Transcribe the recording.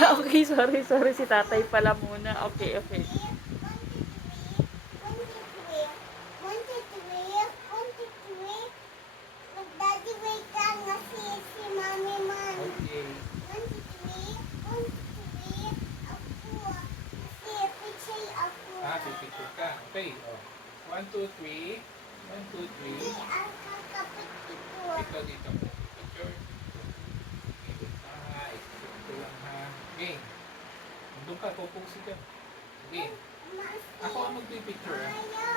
Okay, sorry, sorry. Si tatay pala muna. Okay, okay. Daddy, wait lang na si Mami Man. Okay. 1, 2, 3, 1, 2, 3, ako. Kasi picture ako. Pipicture ka. Okay, oh. 1, 2, 3. 1, 2, 3. Hindi, ang kakapit ko. Ikaw dito mo. Picture. Ito lang ha. Okay. Doon ka, pupuksi ka. Okay. Ako ang magpipicture ha. Ayaw.